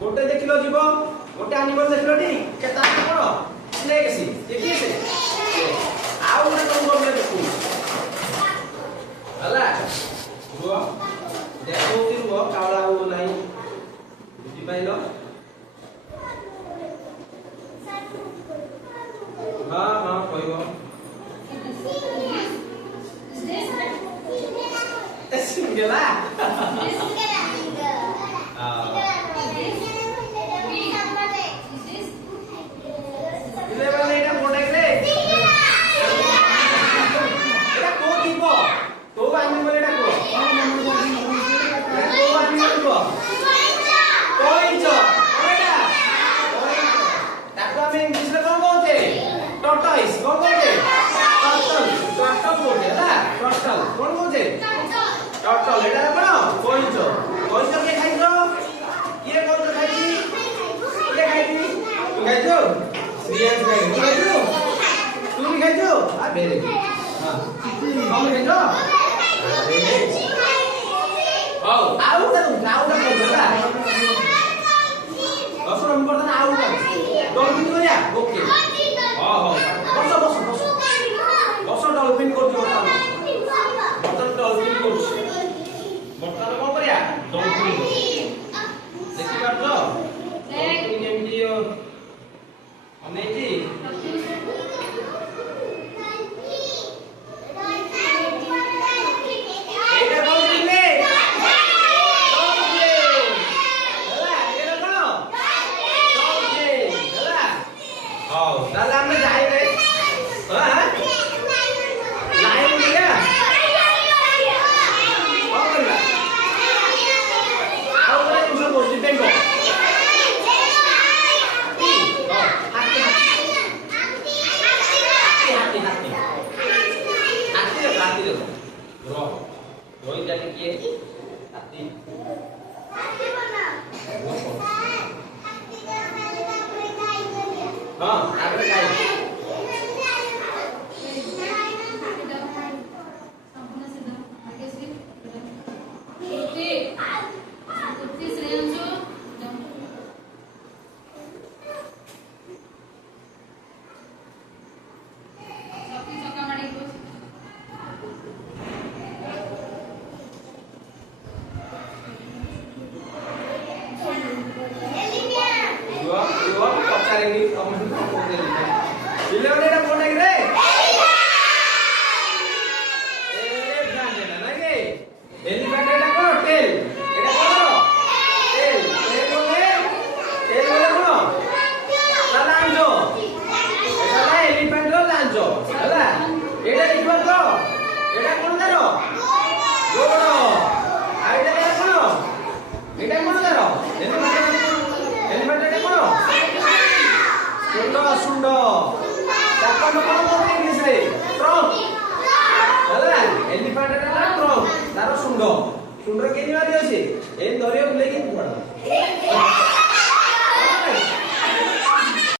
गोटे देख लो जीव गोटे एनिमल देख लो टी केता कोन स्नेक सी देखि से आउ ना कोन बोले देखु हला रुआ देखो कि रुआ कावला हो नाही बुझि पाइलो हां हां कहबो सिंगला सुंडर के निवारी अछि ए दरियो लेकिन